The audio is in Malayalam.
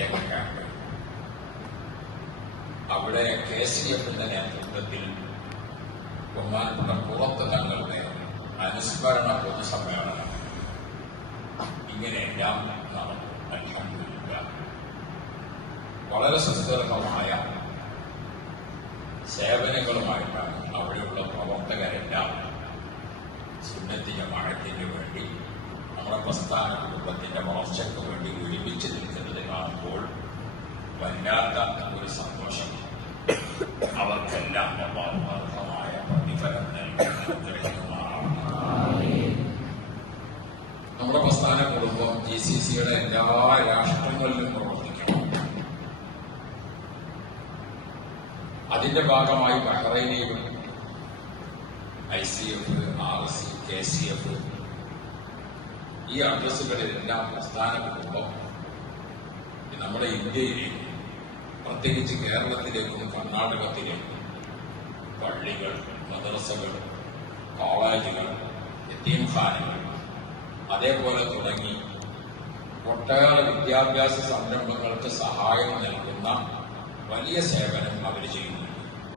പ്രത്യേകമായിട്ട് അവിടെ കെ സി എഫിന്റെ നേതൃത്വത്തിൽ ബഹുമാനപ്പെട്ട പുറത്ത് തങ്ങളുടെ അനുസ്മരണ പൊതുസമ്മേളനം ഇങ്ങനെയെല്ലാം നടന്നു. അൽഹംദുലില്ല. വളരെ സുസ്ഥിരമായ സേവനങ്ങളുമായിട്ടാണ് അവിടെയുള്ള പ്രവർത്തകരെല്ലാം സുന്നത്തിന്റെ മഴയ്ക്കിന് വേണ്ടി നമ്മുടെ പ്രസ്ഥാന കുടുംബത്തിന്റെ വളർച്ചയ്ക്കും വല്ലാത്ത ഒരു സന്തോഷം അവർക്കെല്ലാം അർഹമായ പ്രതിഫലം. നമ്മുടെ പ്രസ്ഥാന കുടുംബം ജി സി സിയുടെ എല്ലാ രാഷ്ട്രങ്ങളിലും പ്രവർത്തിക്കണം അതിന്റെ ഭാഗമായി ബഹ്റൈനെയും I C F R C K C F ഈ അഡ്രസ്സുകളിലെല്ലാം പ്രസ്ഥാന കുടുംബം നമ്മുടെ ഇന്ത്യയിലേക്ക് പ്രത്യേകിച്ച് കേരളത്തിലേക്കും കർണാടകത്തിലേക്കും പള്ളികൾ മദ്രസകൾ കോളേജുകൾ യത്തീംഖാനകൾ അതേപോലെ തുടങ്ങി ഒട്ടേറെ വിദ്യാഭ്യാസ സംരംഭങ്ങൾക്ക് സഹായം നൽകുന്ന വലിയ സേവനം അവർ ചെയ്യുന്നു